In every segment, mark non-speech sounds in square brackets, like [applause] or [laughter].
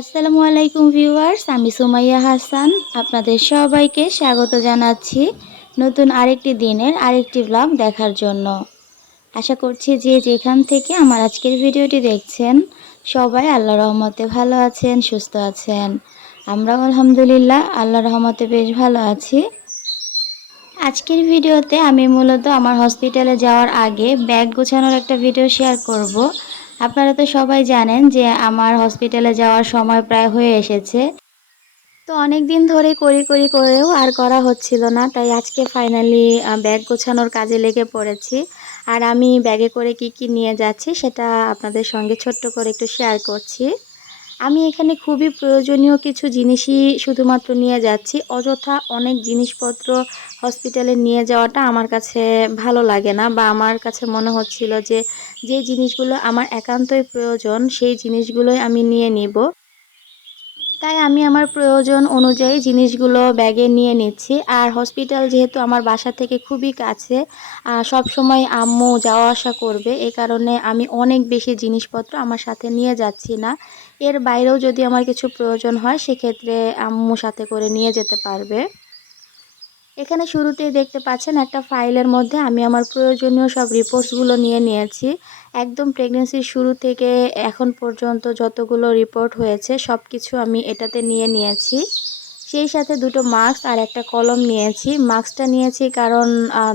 আসসালামু আলাইকুম ভিউয়ার্স, আমি সুমাইয়া হাসান। আপনাদের সবাইকে স্বাগত জানাচ্ছি নতুন আরেকটি দিনের আরেকটি ব্লগ দেখার জন্য। আশা করছি যে যেখান থেকে আমার আজকের ভিডিওটি দেখছেন, সবাই আল্লাহ রহমতে ভালো আছেন, সুস্থ আছেন। আমরাও আলহামদুলিল্লাহ আল্লাহ রহমতে বেশ ভালো আছি। আজকের ভিডিওতে আমি মূলত আমার হসপিটালে যাওয়ার আগে ব্যাগ গোছানোর একটা ভিডিও শেয়ার করব। আপনারা তো সবাই জানেন যে আমার হসপিটালে যাওয়ার সময় প্রায় হয়ে এসেছে। তো অনেক দিন ধরে করি করি করেও আর করা হচ্ছিল না, তাই আজকে ফাইনালি ব্যাগ গোছানোর কাজে লেগে পড়েছি। আর আমি ব্যাগে করে কি কি নিয়ে যাচ্ছি সেটা আপনাদের সঙ্গে ছোট্ট করে একটু শেয়ার করছি। আমি এখানে খুবই প্রয়োজনীয় কিছু জিনিসই শুধুমাত্র নিয়ে যাচ্ছি। অযথা অনেক জিনিসপত্র হসপিটালে নিয়ে যাওয়াটা আমার কাছে ভালো লাগে না বা আমার কাছে মনে হচ্ছিল যে যে জিনিসগুলো আমার একান্তই প্রয়োজন, সেই জিনিসগুলোই আমি নিয়ে নিব। তাই আমি আমার প্রয়োজন অনুযায়ী জিনিসগুলো ব্যাগে নিয়ে নিচ্ছি। আর হসপিটাল যেহেতু আমার বাসা থেকে খুবই কাছে সব সময় আম্মু যাওয়া আসা করবে। এ কারণে আমি অনেক বেশি জিনিসপত্র আমার সাথে নিয়ে যাচ্ছি না। এর বাইরেও যদি আমার কিছু প্রয়োজন হয়, সেক্ষেত্রে আম্মু সাথে করে নিয়ে যেতে পারবে। এখানে শুরুতেই দেখতে পাচ্ছেন একটা ফাইলের মধ্যে আমি আমার প্রয়োজনীয় সব রিপোর্টসগুলো নিয়ে নিয়েছি। একদম প্রেগনেন্সির শুরু থেকে এখন পর্যন্ত যতগুলো রিপোর্ট হয়েছে সব কিছু আমি এটাতে নিয়ে নিয়েছি। সেই সাথে দুটো মাস্ক আর একটা কলম নিয়েছি। মাস্কটা নিয়েছি কারণ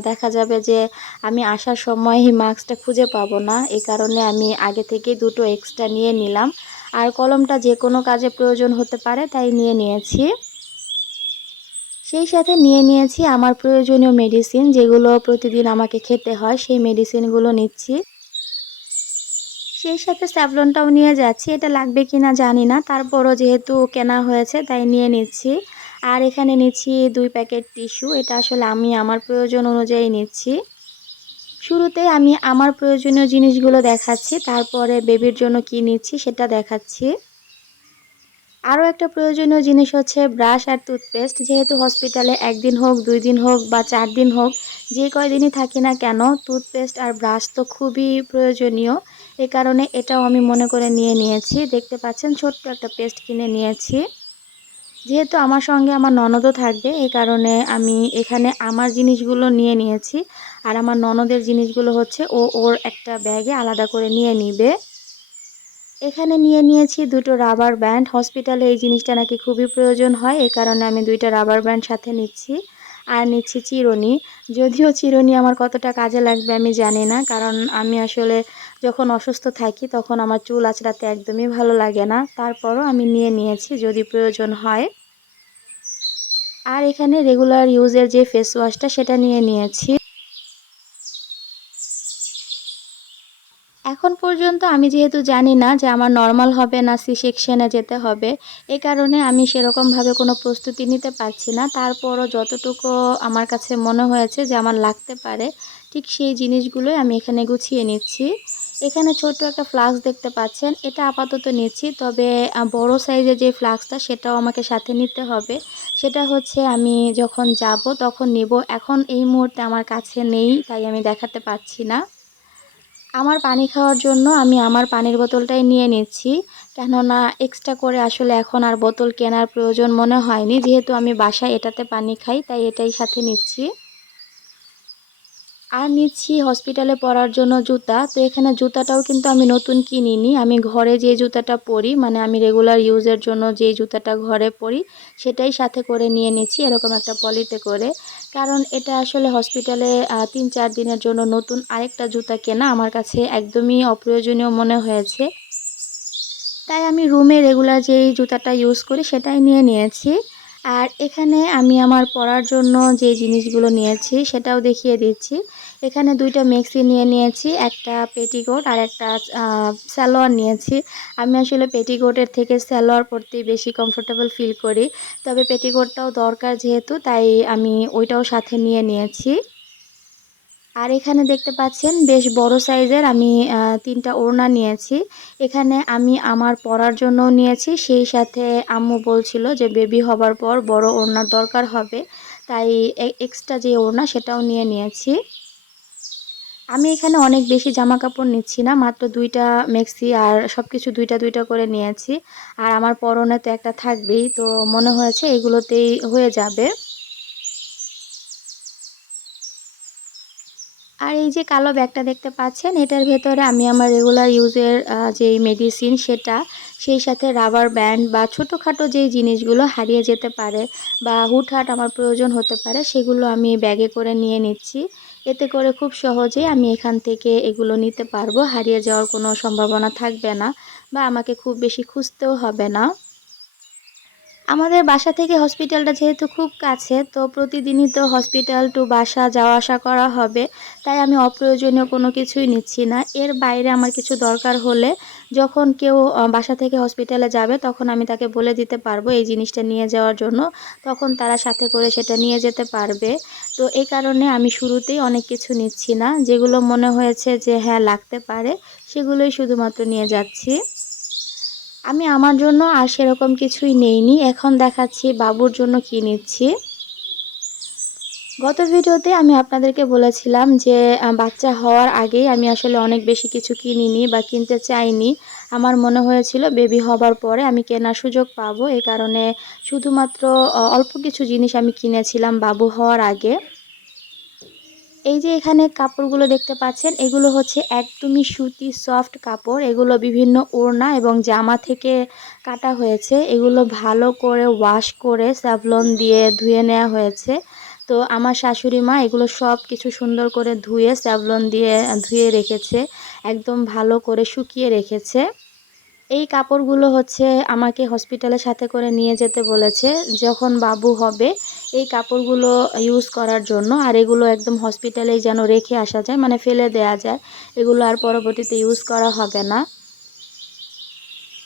দেখা যাবে যে আমি আসার সময় এই মাস্কটা খুঁজে পাবো না। এই কারণে আমি আগে থেকে দুটো এক্সট্রা নিয়ে নিলাম। আর কলমটা যে কোনো কাজে প্রয়োজন হতে পারে তাই নিয়ে নিয়েছি। সেই সাথে নিয়ে নিয়েছি আমার প্রয়োজনীয় মেডিসিন যেগুলো প্রতিদিন আমাকে খেতে হয়, সেই মেডিসিনগুলো নিচ্ছি। সেই সাথে স্যাভলনটাও নিয়ে যাচ্ছি, এটা লাগবে কি না জানি না, তারপরও যেহেতু কেনা হয়েছে তাই নিয়ে নিচ্ছি। আর এখানে নিচ্ছি দুই প্যাকেট টিস্যু, এটা আসলে আমি আমার প্রয়োজন অনুযায়ী নিচ্ছি। শুরুতে আমি আমার প্রয়োজনীয় জিনিসগুলো দেখাচ্ছি, তারপরে বেবির জন্য কি নিচ্ছি সেটা দেখাচ্ছি। আরও একটা প্রয়োজনীয় জিনিস হচ্ছে ব্রাশ আর টুথপেস্ট। যেহেতু হসপিটালে একদিন হোক, দুই দিন হোক বা চার দিন হোক, যে কয়দিনই থাকি না কেন, টুথপেস্ট আর ব্রাশ তো খুবই প্রয়োজনীয়। এ কারণে এটাও আমি মনে করে নিয়ে নিয়েছি। দেখতে পাচ্ছেন, ছোট্ট একটা পেস্ট কিনে নিয়েছি। যেহেতু আমার সঙ্গে আমার ননদও থাকবে এই কারণে আমি এখানে আমার জিনিসগুলো নিয়ে নিয়েছি। আর আমার ননদের জিনিসগুলো হচ্ছে ও ওর একটা ব্যাগে আলাদা করে নিয়ে নিবে। এখানে নিয়ে নিয়েছি দুটো রাবার ব্যান্ড হসপিটালে এই জিনিসটা নাকি খুবই প্রয়োজন হয়, এ কারণে আমি দুইটা রাবার ব্যান্ড সাথে নিচ্ছি। আর নিচ্ছি চিরুনি। যদিও চিরুনি আমার কতটা কাজে লাগবে আমি জানি না, কারণ আমি আসলে যখন অসুস্থ থাকি তখন আমার চুল আঁচড়াতে একদমই ভালো লাগে না। তারপরও আমি নিয়ে নিয়েছি যদি প্রয়োজন হয়। আর এখানে রেগুলার ইউজের যে ফেস ওয়াশটা সেটা নিয়ে নিয়েছি। এখন পর্যন্ত আমি যেহেতু জানি না যে আমার নর্মাল হবে না সি সেকশনে যেতে হবে, এ কারণে আমি সেরকমভাবে কোনো প্রস্তুতি নিতে পারছি না। তারপরও যতটুকু আমার কাছে মনে হয়েছে যে আমার লাগতে পারে, ঠিক সেই জিনিসগুলোই আমি এখানে গুছিয়ে নিচ্ছি। এখানে ছোট্ট একটা ফ্লাক্স দেখতে পাচ্ছেন, এটা আপাতত নিচ্ছি, তবে বড় সাইজের যে ফ্লাক্সটা সেটাও আমাকে সাথে নিতে হবে। সেটা হচ্ছে আমি যখন যাব তখন নিব। এখন এই মুহূর্তে আমার কাছে নেই, তাই আমি দেখাতে পাচ্ছি না। আমার পানি খাওয়ার জন্য আমি আমার পানির বোতলটাই নিয়ে নিচ্ছি। কেননা এক্সট্রা করে আসলে এখন আর বোতল কেনার প্রয়োজন মনে হয়নি। যেহেতু আমি বাসায় এটাতে পানি খাই, তাই এটাই সাথে নিচ্ছি। আর নিচ্ছি হসপিটালে পরার জন্য জুতা। তো এখানে জুতাটাও কিন্তু আমি নতুন কিনিনি। আমি ঘরে যে জুতাটা পরি মানে আমি রেগুলার ইউজের জন্য যে জুতাটা ঘরে পরি, সেটাই সাথে করে নিয়ে নিচ্ছি, এরকম একটা পলিতে করে। কারণ এটা আসলে হসপিটালে তিন চার দিনের জন্য নতুন আরেকটা জুতা কেনা আমার কাছে একদমই অপ্রয়োজনীয় মনে হয়েছে। তাই আমি রুমে রেগুলার যেই জুতাটা ইউজ করি, সেটাই নিয়ে নিয়েছি। আর এখানে আমি আমার পড়ার জন্য যে জিনিসগুলো নিয়েছি সেটাও দেখিয়ে দিচ্ছি। এখানে দুইটা মেক্সি নিয়ে নিয়েছি, একটা পেটিকোট আর একটা স্যালোয়ার নিয়েছি। আমি আসলে পেটিকোটের থেকে স্যালোয়ার পরতেই বেশি কমফোর্টেবল ফিল করি। তবে পেটিকোটটাও দরকার যেহেতু, তাই আমি ওইটাও সাথে নিয়ে নিয়েছি। আর এখানে দেখতে পাচ্ছেন বেশ বড় সাইজের আমি তিনটা ওড়না নিয়েছি। এখানে আমি আমার পরার জন্য নিয়েছি, সেই সাথে আম্মু বলছিল যে বেবি হবার পর বড় ওড়নার দরকার হবে, তাই এক্সট্রা যে ওড়না সেটাও নিয়ে নিয়েছি। আমি এখানে অনেক বেশি জামা কাপড় নিচ্ছি না, মাত্র দুইটা মেক্সি আর সব কিছু দুইটা দুইটা করে নিয়েছি। আর আমার পরনে তো একটা থাকবেই, তো মনে হয়েছে এগুলোতেই হয়ে যাবে। আর এই যে কালো ব্যাগটা দেখতে পাচ্ছেন, এটার ভেতরে আমি আমার রেগুলার ইউজের যেই মেডিসিন সেটা, সেই সাথে রাবার ব্যান্ড বা ছোটোখাটো যেই জিনিসগুলো হারিয়ে যেতে পারে বা হুটহাট আমার প্রয়োজন হতে পারে, সেগুলো আমি ব্যাগে করে নিয়ে নিচ্ছি। এতে করে খুব সহজেই আমি এখান থেকে এগুলো নিতে পারব, হারিয়ে যাওয়ার কোনো সম্ভাবনা থাকবে না বা আমাকে খুব বেশি খুঁজতেও হবে না। আমাদের বাসা থেকে হসপিটালটা যেহেতু খুব কাছে, তো প্রতিদিনই তো হসপিটাল টু বাসা যাওয়া আসা করা হবে। তাই আমি অপ্রয়োজনীয় কোনো কিছুই নিচ্ছি না। এর বাইরে আমার কিছু দরকার হলে যখন কেউ বাসা থেকে হসপিটালে যাবে, তখন আমি তাকে বলে দিতে পারব এই জিনিসটা নিয়ে যাওয়ার জন্য। তখন তারা সাথে করে সেটা নিয়ে যেতে পারবে। তো এই কারণে আমি শুরুতেই অনেক কিছু নিচ্ছি না। যেগুলো মনে হয়েছে যে হ্যাঁ লাগতে পারে, সেগুলোই শুধুমাত্র নিয়ে যাচ্ছি। আমি আমার জন্য আর সেরকম কিছুই নেইনি। এখন দেখাচ্ছি বাবুর জন্য কি নিচ্ছি। গত ভিডিওতে আমি আপনাদেরকে বলেছিলাম যে বাচ্চা হওয়ার আগেই আমি আসলে অনেক বেশি কিছু কিনিনি বা কিনতে চাইনি। আমার মনে হয়েছিল বেবি হবার পরে আমি কেনার সুযোগ পাবো। এই কারণে শুধুমাত্র অল্প কিছু জিনিস আমি কিনেছিলাম বাবু হওয়ার আগে। এই যে এখানে কাপড়গুলো দেখতে পাচ্ছেন, এগুলো হচ্ছে একদমই সুতি সফট কাপড়। এগুলো বিভিন্ন ওড়না এবং জামা থেকে কাটা হয়েছে। এগুলো ভালো করে ওয়াশ করে স্যাভলন দিয়ে ধুয়ে নেওয়া হয়েছে। তো আমার শাশুড়ি মা এগুলো সব কিছু সুন্দর করে ধুয়ে স্যাভলন দিয়ে ধুয়ে রেখেছে। একদম ভালো করে শুকিয়ে রেখেছে। এই কাপড়গুলো হচ্ছে আমাকে হসপিটালের সাথে করে নিয়ে যেতে বলেছে যখন বাবু হবে এই কাপড়গুলো ইউজ করার জন্য। আর এগুলো একদম হসপিটালেই যেন রেখে আসা যায় মানে ফেলে দেয়া যায়। এগুলো আর পরবর্তীতে ইউজ করা হবে না।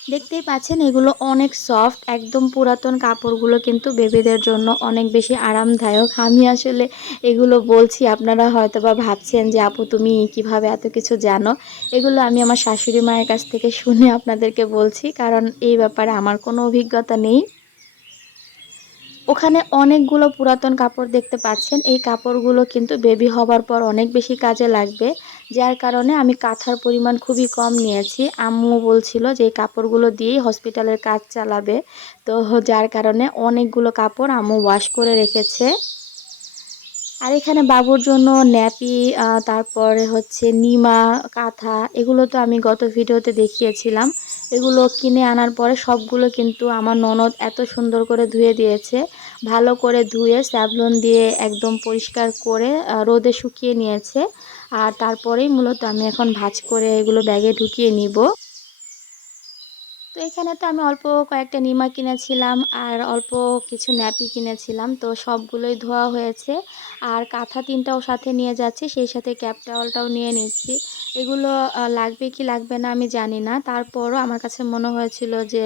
দেখতেই পাচ্ছেন, এগুলো অনেক সফট একদম পুরাতন কাপড়গুলো কিন্তু বেবিদের জন্য অনেক বেশি আরামদায়ক। আমি আসলে এগুলো বলছি, আপনারা হয়তো বা ভাবছেন যে, আপু, তুমি কীভাবে এত কিছু জানো? এগুলো আমি আমার শাশুড়ি মায়ের কাছ থেকে শুনে আপনাদেরকে বলছি, কারণ এই ব্যাপারে আমার কোনো অভিজ্ঞতা নেই। ওখানে অনেকগুলো পুরাতন কাপড় দেখতে পাচ্ছেন। এই কাপড়গুলো কিন্তু বেবি হবার পর অনেক বেশি কাজে লাগবে। যার কারণে আমি কাঁথার পরিমাণ খুবই কম নিয়েছি। আম্মু বলছিল যে, এই কাপড়গুলো দিয়েই হসপিটালের কাজ চালাবে। তো যার কারণে অনেকগুলো কাপড় আম্মু ওয়াশ করে রেখেছে। আর এখানে বাবুর জন্য ন্যাপি তারপরে হচ্ছে নিমা, কাঁথা, এগুলো তো আমি গত ভিডিওতে দেখিয়েছিলাম। এগুলো কিনে আনার পরে সবগুলো কিন্তু আমার ননদ এত সুন্দর করে ধুয়ে দিয়েছে। ভালো করে ধুয়ে স্যাভলন দিয়ে একদম পরিষ্কার করে রোদে শুকিয়ে নিয়েছে। আর তারপরেই মূলত আমি এখন ভাজ করে এগুলো ব্যাগে ঢুকিয়ে নিব। তো এখানে তো আমি অল্প কয়েকটা নিমা কিনেছিলাম আর অল্প কিছু ন্যাপি কিনেছিলাম। তো সবগুলোই ধোয়া হয়েছে আর কাঁথা তিনটাও সাথে নিয়ে যাচ্ছি, সেই সাথে ক্যাপ টাওয়ালটাও নিয়ে নিচ্ছি। এগুলো লাগবে কি লাগবে না আমি জানি না। তারপরও আমার কাছে মনে হয়েছিল যে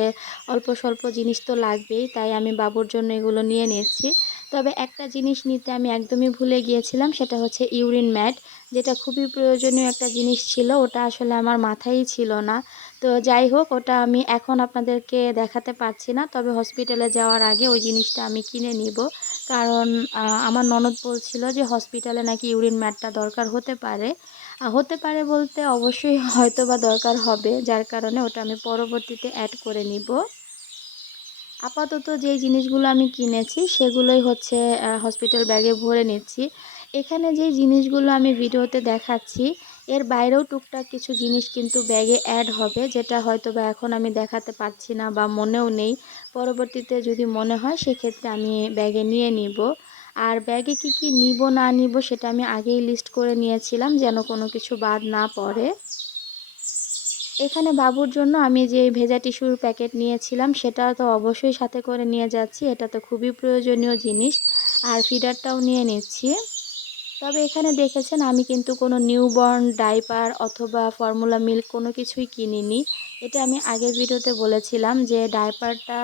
অল্প স্বল্প জিনিস তো লাগবেই, তাই আমি বাবুর জন্য এগুলো নিয়ে নিচ্ছি। তবে একটা জিনিস নিতে আমি একদমই ভুলে গিয়েছিলাম, সেটা হচ্ছে ইউরিন ম্যাট। যেটা খুবই প্রয়োজনীয় একটা জিনিস ছিল, ওটা আসলে আমার মাথায় ছিল না। তো যাই হোক, ওটা আমি এখন আপনাদেরকে দেখাতে পারছি না, তবে হসপিটালে যাওয়ার আগে ওই জিনিসটা আমি কিনে নিব। কারণ আমার ননদ বলছিল যে হসপিটালে নাকি ইউরিন ম্যাটটা দরকার হতে পারে। হতে পারে বলতে অবশ্যই [laughs] হয়তো বা দরকার হবে, যার কারণে ওটা আমি পরবর্তীতে অ্যাড করে নিব। আপাতত যেই জিনিসগুলো আমি কিনেছি, সেগুলোই হচ্ছে হসপিটাল ব্যাগে ভরে নিচ্ছি। এখানে যে জিনিসগুলো আমি ভিডিওতে দেখাচ্ছি, এর বাইরেও টুকটাক কিছু জিনিস কিন্তু ব্যাগে অ্যাড হবে, যেটা হয়তো বা এখন আমি দেখাতে পারছি না বা মনেও নেই। পরবর্তীতে যদি মনে হয়, সেক্ষেত্রে আমি ব্যাগে নিয়ে নিব। আর ব্যাগে কি কি নিব, না নিব, সেটা আমি আগেই লিস্ট করে নিয়েছিলাম, যেন কোনো কিছু বাদ না পড়ে। এখানে বাবুর জন্য আমি যে ভেজা টিস্যুর প্যাকেট নিয়েছিলাম, সেটা তো অবশ্যই সাথে করে নিয়ে যাচ্ছি, এটা তো খুবই প্রয়োজনীয় জিনিস। আর ফিডারটাও নিয়ে নিচ্ছি। তবে এখানে দেখেছেন আমি কিন্তু কোনো নিউবর্ন ডাইপার অথবা ফর্মুলা মিল্ক কোনো কিছুই কিনিনি। এটা আমি আগের ভিডিওতে বলেছিলাম যে ডাইপারটা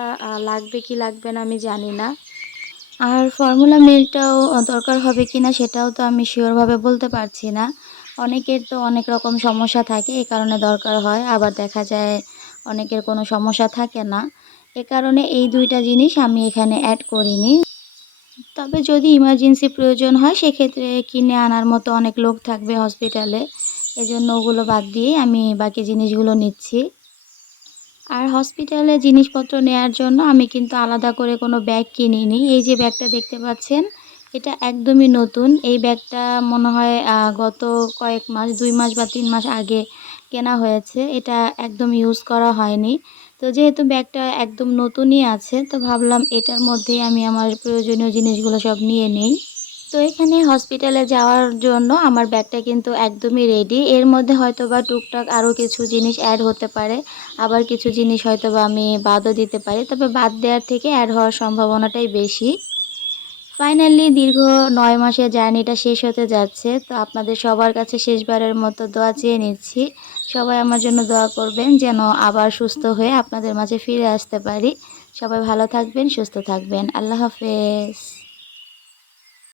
লাগবে কি লাগবে না আমি জানি না। আর ফর্মুলা মিল্কটাও দরকার হবে কি না সেটাও তো আমি শিওরভাবে বলতে পারছি না। অনেকের তো অনেক রকম সমস্যা থাকে, এ কারণে দরকার হয়। আবার দেখা যায় অনেকের কোনো সমস্যা থাকে না। এ কারণে এই দুইটা জিনিস আমি এখানে অ্যাড করিনি। তবে যদি ইমার্জেন্সি প্রয়োজন হয়, সেক্ষেত্রে কিনে আনার মতো অনেক লোক থাকবে হসপিটালে এজন্য ওগুলো বাদ দিয়ে আমি বাকি জিনিসগুলো নিচ্ছি। আর হসপিটালে জিনিসপত্র নেয়ার জন্য আমি কিন্তু আলাদা করে কোনো ব্যাগ কিনিনি। এই যে ব্যাগটা দেখতে পাচ্ছেন, এটা একদমই নতুন। এই ব্যাগটা মনে হয় গত কয়েক মাস, দুই মাস বা তিন মাস আগে কেনা হয়েছে। এটা একদম ইউজ করা হয়নি। তো যেহেতু ব্যাগটা একদম নতুনই আছে, তো ভাবলাম এটার মধ্যেই আমি আমার প্রয়োজনীয় জিনিসগুলো সব নিয়ে নিই। তো এখানে হসপিটালে যাওয়ার জন্য আমার ব্যাগটা কিন্তু একদমই রেডি এর মধ্যে হয়তো বা টুকটাক আরও কিছু জিনিস অ্যাড হতে পারে, আবার কিছু জিনিস হয়তো বা আমি বাদও দিতে পারি, তবে বাদ দেওয়ার থেকে অ্যাড হওয়ার সম্ভাবনাটাই বেশি। ফাইনালি দীর্ঘ নয় মাসের জার্নিটা শেষ হতে যাচ্ছে, তো আপনাদের সবার কাছে শেষবারের মতো দোয়া চেয়ে নিচ্ছি। সবাই আমার জন্য দোয়া করবেন যেন আবার সুস্থ হয়ে আপনাদের মাঝে ফিরে আসতে পারি। সবাই ভালো থাকবেন, সুস্থ থাকবেন। আল্লাহ হাফেজ।